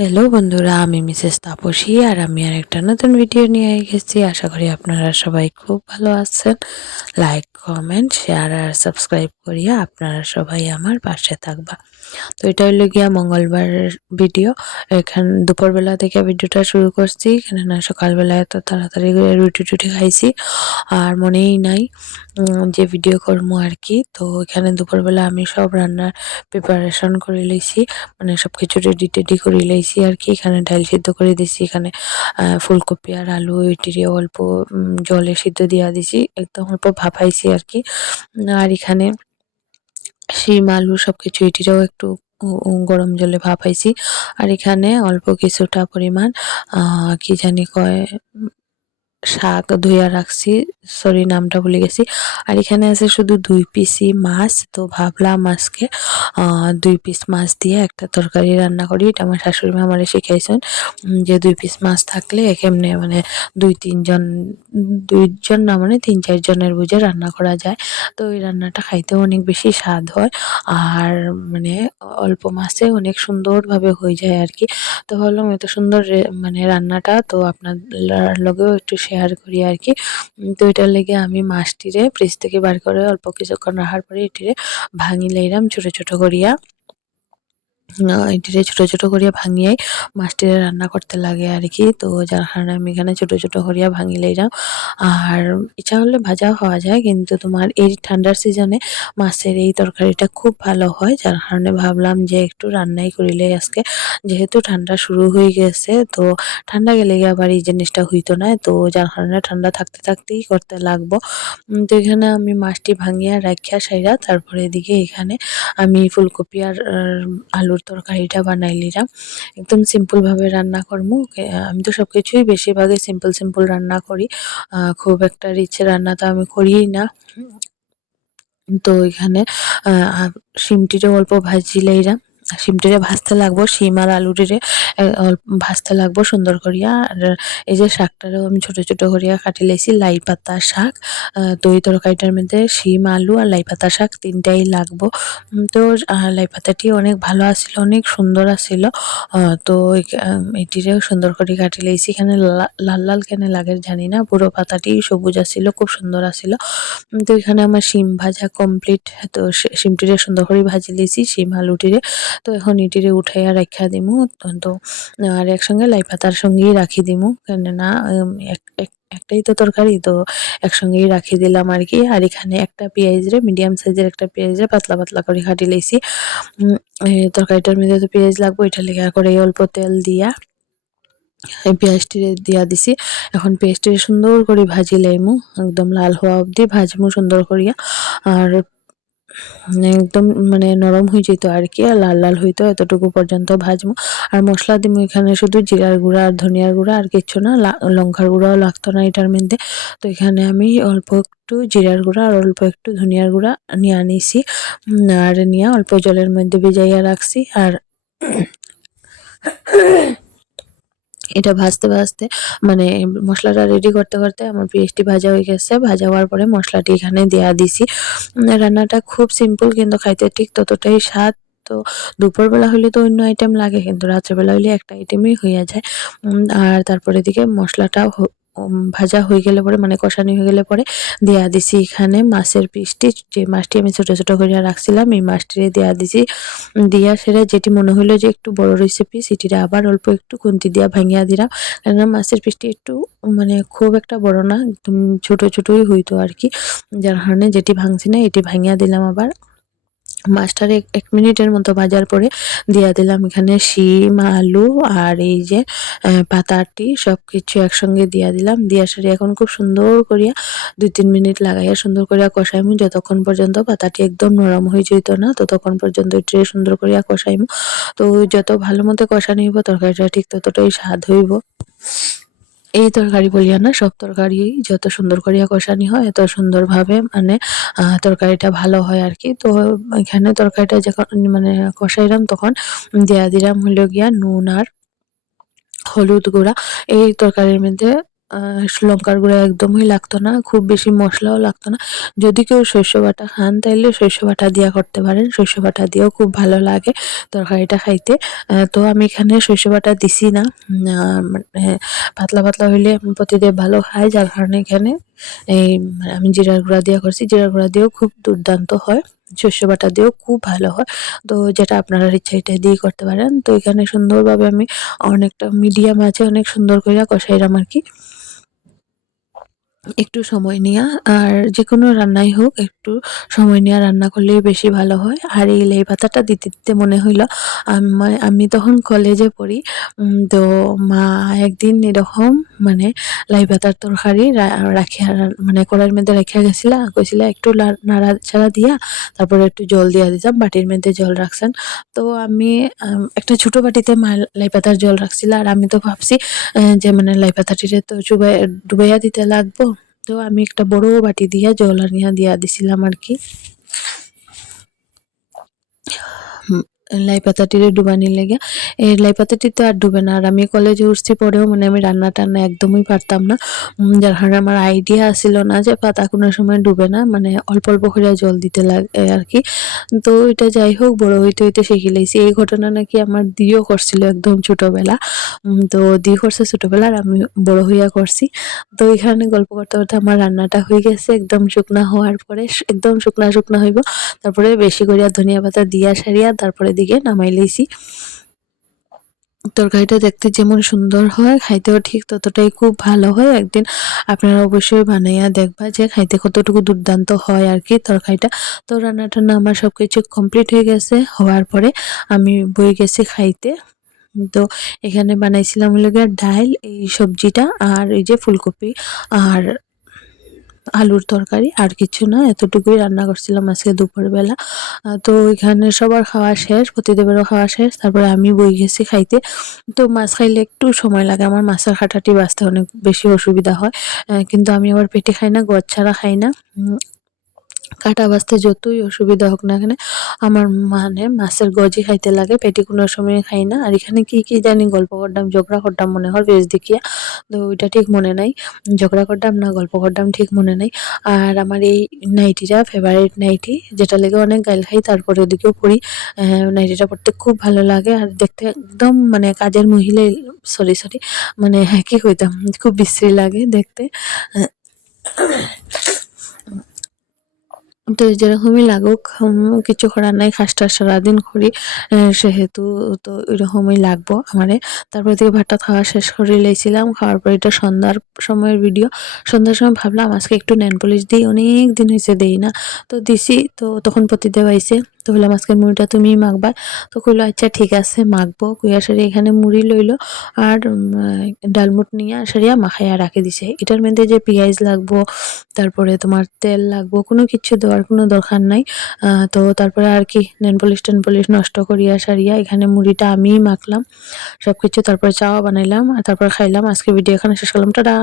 Hello বন্ধুরা, আমি Mrs Tapasi আর আমি আরেকটা নতুন ভিডিও নিয়ে গেছি। আশা করি আপনারা সবাই খুব ভালো আছেন। লাইক, কমেন্ট, শেয়ার আর সাবস্ক্রাইব করিয়া আপনারা সবাই আমার পাশে থাকবা। তো এটা হইলো গিয়া মঙ্গলবারের ভিডিও। দুপুরবেলা থেকে ভিডিওটা শুরু করছি, কেননা সকালবেলা এত তাড়াতাড়ি করে রুটি টুটি খাইছি আর মনেই নাই যে ভিডিও করবো আর কি। তো এখানে দুপুরবেলা আমি সব রান্নার প্রিপারেশন করে লইছি, মানে সবকিছু রেডি টেডি করে লইছি আর কি। এখানে ডাল সিদ্ধ করে দিছি, এখানে ফুলকপি আর আলু এটিরে অল্প জলে সিদ্ধ দিয়া দিছি, একদম অল্প ভাপাইছি আর কি। আর এখানে শিম আলু সবকিছু এটিরেও একটু গরম জলে ভাপাইছি। আর এখানে অল্প কিছুটা পরিমাণ কি জানি কয় শাক ধুইয়া রাখছি, সরি নামটা ভুলে গেছি। আর এখানে আছে শুধু 2 পিসই মাছ। তো ভাবলাম আজকে 2 পিস মাছ দিয়ে একটা তরকারি রান্না করি। এটা আমার শাশুড়ি মা আমারে শিখাইছেন যে 2 পিস মাছ থাকলে কেমনে মানে 2-3 জন, 2 জন না মানে 3-4 জনের বুঝে রান্না করা যায়। তো এই রান্নাটা খাইতেও অনেক বেশি স্বাদ হয় আর মানে অল্প মাছে অনেক সুন্দরভাবে হয়ে যায় আর কি। তো ভাবলাম এত সুন্দর মানে রান্নাটা তো আপনার লগেও একটু শেয়ার করি আর কি। তো এটার লেগে আমি মাছটিরে ফ্রিজ থেকে বার করে অল্প কিছুক্ষণ রাখার পরে এটিরে ভাঙি লইলাম ছোট ছোট করিয়া। এটিরে ছোট ছোট করিয়া ভাঙিয়াই মাছটিরে রান্না করতে লাগে আর কি। তো যার কারণে আমি এখানে ছোট ছোট করিয়া ভাঙি লইলাম। আর ইচ্ছা হলে ভাজাও খাওয়া যায়, কিন্তু তোমার এই ঠান্ডার সিজনে মাছের এই তরকারিটা খুব ভালো হয়, যার কারণে ভাবলাম যে একটু রান্নাই করিলে আজকে, যেহেতু ঠান্ডা শুরু হয়ে গেছে। তো ঠান্ডা গেলে আবার এই জিনিসটা হইতো না, তো যার কারণে ঠান্ডা থাকতে থাকতেই করতে লাগবো। তো এখানে আমি মাছটি ভাঙিয়া রাখিয়া সাইরা তারপরে এদিকে এখানে আমি ফুলকপি আর আলুর তরকারিটা বানাই লিলাম। একদম সিম্পল ভাবে রান্না করবো। আমি তো সবকিছুই বেশিরভাগই সিম্পল সিম্পল রান্না করি, খুব একটা রিচ রান্না তো আমি করিই না। তো এখানে শিমটিরে অল্প ভাজি লইলাম, শিমটিরে ভাজতে লাগবো, শিম আর আলুটিরে অল্প ভাজতে লাগবো সুন্দর করিয়া। আর এই যে শাকটারও আমি ছোট ছোট করিয়া কাটি লাইছি, লাই পাতা শাক। তো এই তরকারিটার মধ্যে শিম আলু আর লাই পাতা শাক তিনটাই লাগবো। তো লাই পাতাটি অনেক ভালো আসিল, অনেক সুন্দর আসিল। তো এটিরেও সুন্দর করে কাটি লাইছি। এখানে লাল লাল কেন লাগে জানি না, পুরো পাতাটি সবুজ আসিল, খুব সুন্দর আসিল। তো এখানে আমার শিম ভাজা কমপ্লিট। তো শিমটিরে সুন্দর করে ভাজি লিয়েছি, শিম আলুটিরে। তো এখন এটিরে উঠাইয়া রাখা দিমু। তো আর একসঙ্গে লাই পাতার সঙ্গেই রাখি দিমু, কেননা একটাই তো তরকারি, তো একসঙ্গেই রাখি দিলাম আর কি। আর এখানে একটা পেঁয়াজ রে, মিডিয়াম সাইজের একটা পেঁয়াজ রে পাতলা পাতলা করে কাটি লাইছি। তরকারিটার মধ্যে তো পেঁয়াজ লাগবে, এটা লেগে করে অল্প তেল দিয়া এই পেঁয়াজটিরে দিয়া দিছি। এখন পেঁয়াজটিরে সুন্দর করে ভাজি লাইমু, একদম লাল হওয়া অবধি ভাজমু সুন্দর করিয়া। আর একদম মানে নরম হয়ে যেত আর কি, আর লাল লাল হইতো এতটুকু পর্যন্ত ভাজমু। আর মশলা দিমু এখানে শুধু জিরার গুঁড়া আর ধনিয়ার গুঁড়া, আর কিচ্ছু না। লঙ্কার গুঁড়াও লাগতো না এটার মধ্যে। তো এখানে আমি অল্প একটু জিরার গুঁড়া আর অল্প একটু ধনিয়ার গুঁড়া নিয়ে নিছি। আর নিয়ে অল্প জলের মধ্যে ভিজাইয়া রাখছি। আর এটা ভাজতে ভাজতে মানে মশলাটা রেডি করতে করতে আমার পেঁয়াজটি ভাজা হয়ে গেছে। ভাজা হওয়ার পরে মশলাটি এখানে দেয়া দিছি। রান্নাটা খুব সিম্পল, কিন্তু খাইতে ঠিক ততটাই স্বাদ। তো দুপুরবেলা হইলে তো অন্য আইটেম লাগে, কিন্তু রাত্রেবেলা হইলে একটা আইটেমই হইয়া যায়। আর তারপরে এদিকে মশলাটা ভাজা হয়ে গেলে পরে, মানে কষানি হয়ে গেলে পরে দেয়া দিছি এখানে মাছের পিসটি, যে মাছটি আমি ছোট ছোট করিয়া রাখছিলাম এই মাছটিরে দেয়া দিছি। দিয়া সেটা যেটি মনে হইলো যে একটু বড় রইছে পিস, এটিরে আবার অল্প একটু খুন্তি দিয়া ভাঙিয়া দিলাম। কেননা মাছের পিসটি একটু মানে খুব একটা বড় না, একদম ছোট ছোটই হইতো আর কি। যার কারণে যেটি ভাঙছি না এটি ভাঙিয়া দিলাম আবার। মাছটারে 1 মিনিটের মতো ভাজার পরে দিয়া দিলাম এখানে শিম, আলু আর এই যে পাতাটি সবকিছু একসঙ্গে দিয়া দিলাম। দিয়া সেরে এখন খুব সুন্দর করিয়া 2-3 মিনিট লাগাইয়া সুন্দর করিয়া কষাইমু, যতক্ষণ পর্যন্ত পাতাটি একদম নরম হয়ে যাইতো না ততক্ষণ পর্যন্ত এটিরে সুন্দর করিয়া কষাইমু। তো যত ভালো মতো কষানি হইব তরকারিটা ঠিক ততটাই স্বাদ হইব। এই তরকারি বলিয়া না, সব তরকারি যত সুন্দর করিয়া কষানি হয় এত সুন্দরভাবে মানে তরকারিটা ভালো হয় আর কি। তো এখানে তরকারিটা যখন মানে কষাইলাম তখন দিয়া দিলাম হইল গিয়া নুন আর হলুদ গুঁড়া। এই তরকারির মধ্যে লঙ্কার গুঁড়া একদমই লাগতো না, খুব বেশি মশলাও লাগতো না। যদি কেউ সরষে বাটা খান তাইলে সরষে বাটা দিয়া করতে পারেন, সরষে বাটা দিয়েও খুব ভালো লাগে তরকারিটা খাইতে। তো আমি এখানে সরষে বাটা দিছি না, মানে পাতলা পাতলা হইলে প্রতিদেব ভালো খায়, যার কারণে এখানে আমি জিরার গুঁড়া দিয়ে করছি। জিরার গুঁড়া দিয়েও খুব দুর্দান্ত হয়, সরষে বাটা দিয়েও খুব ভালো হয়। তো যেটা আপনারা ইচ্ছা এটা দিয়ে করতে পারেন। তো এখানে সুন্দরভাবে আমি অনেকটা মিডিয়াম আছে অনেক সুন্দর করে কষাইলাম আর কি, একটু সময় নিয়া। আর যেকোনো রান্নাই হোক একটু সময় নিয়ে রান্না করলেই বেশি ভালো হয়। আর এই লাই পাতাটা দিতে দিতে মনে হইলো আমি তখন কলেজে পড়ি। তো মা একদিন এরকম মানে লাই পাতার তরকারি রাখিয়া মানে কড়াইয়ের মধ্যে রাখিয়া গেছিলা, কইছিলা একটু নাড়াচাড়া দিয়া তারপরে একটু জল দিয়া দিতাম, বাটির মধ্যে জল রাখছেন। তো আমি একটা ছোট বাটিতে মা লাই পাতার জল রাখছিল, আর আমি তো ভাবছি যে মানে লাই পাতাটিরে তো ডুবাইয়া দিতে লাগবো। তো আমি একটা বড় বাটি দিয়া জল আনিয়া দিয়া দিছিলাম আর কি। হুম, লাই পাতাটিরে ডুবানির লেগে। এই লাই পাতাটি তো আর ডুবে না। আর আমি কলেজে উঠছি পরেও মানে আমি রান্না-টান্না একদমই পারতাম না। যার কারণে আমার আইডিয়া ছিল না যে পাতা কোনো সময় ডুবে না। মানে অল্প, অল্প কইরা জল দিতে লাগে আরকি। তো এটা যাই হোক বড় হইতে, হইতে শিখে লাইছি। এই ঘটনা নাকি আমার দিও করছিল একদম ছোটবেলা। তো দি করছে ছোটবেলা আর আমি বড় হইয়া করছি। তো এখানে গল্প করতে, করতে আমার রান্নাটা হয়ে গেছে। একদম শুকনা হওয়ার পরে একদম শুকনা, শুকনা হইব। তারপরে বেশি করিয়া ধনিয়া পাতা দিয়া সারিয়া তারপরে দিকে নামাই লইছি। তরকারিটা দেখতে যেমন সুন্দর হয় খাইতেও ঠিক ততটাই খুব ভালো হয়। একদিন আপনারা অবশ্যই বানাইয়া দেখবা যে খাইতে কতটুকু দুর্দান্ত হয় আর কি তরকারিটা। তো রান্না টান্না আমার সবকিছু কমপ্লিট হয়ে গেছে, হওয়ার পরে আমি বই গেছি খাইতে। তো এখানে বানাইছিলাম হলো গিয়ে ডাইল, এই সবজিটা আর এই যে ফুলকপি আর আলুর তরকারি, আর কিছু না, এতটুকুই রান্না করছিলাম আজকে দুপুরবেলা। তো এখানে সবার খাওয়া শেষ, প্রতিদেবেরও খাওয়া শেষ, তারপরে আমি বই গেছি খাইতে। তো মাছ খাইলে একটু সময় লাগে, আমার মাছের কাঁটাটি বাছতে অনেক বেশি অসুবিধা হয়। কিন্তু আমি আবার পেটে খাই না, গদ ছাড়া খাই না। কাঁটা বাছতে যতই অসুবিধা হোক না কেন আমার মানে মাছের গজি খাইতে লাগে, পেটি কোনো সময় খাই না। আর এখানে কি কি জানি গল্প করতাম, ঝগড়া করতাম মনে হয় পেজ দেখিয়া, তো ওইটা ঠিক মনে নাই ঝগড়া করতাম না গল্প করতাম ঠিক মনে নাই। আর আমার এই নাইটিটা ফেভারিট নাইটি, যেটা লেগে অনেক গাইল খাই, তারপরে ওদিকেও পড়ি। নাইটিটা পড়তে খুব ভালো লাগে আর দেখতে একদম মানে কাজের মহিলা, সরি সরি, মানে হ্যাঁ কি কইতাম, খুব বিশ্রী লাগে দেখতে। তো যেরকমই লাগুক কিছু করার নাই, কাজটা সারাদিন করি, সেহেতু তো ওইরকমই লাগবো আমারে। তারপর থেকে ভাতটা খাওয়া শেষ করে লাইছিলাম, খাওয়ার পর এটা সন্ধ্যার সময়ের ভিডিও। সন্ধ্যার সময় ভাবলাম আজকে একটু নেল পলিশ দিই, অনেক দিন হয়েছে দেই না। তো দিছি, তো তখন প্রতিদেব আইছে, তো বললাম আজকের মুড়িটা তুমিই মাখবা। তো কইলো আচ্ছা ঠিক আছে মাখবো। কইয়া সারি এখানে মুড়ি লইলো আর ডালমুট নিয়ে সারিয়া মাখাইয়া রাখি দিছে। এটার মধ্যে যে পেঁয়াজ লাগবো, তারপরে তোমার তেল লাগবো, কোনো কিছু দেওয়ার কোনো দরকার নাই। তো তারপরে আর কি নেল পলিশ টেল পলিশ নষ্ট করিয়া সারিয়া এখানে মুড়িটা আমিই মাখলাম সবকিছু, তারপরে চাও বানাইলাম আর তারপর খাইলাম। আজকে ভিডিও এখানে শেষ করলাম, টাটা।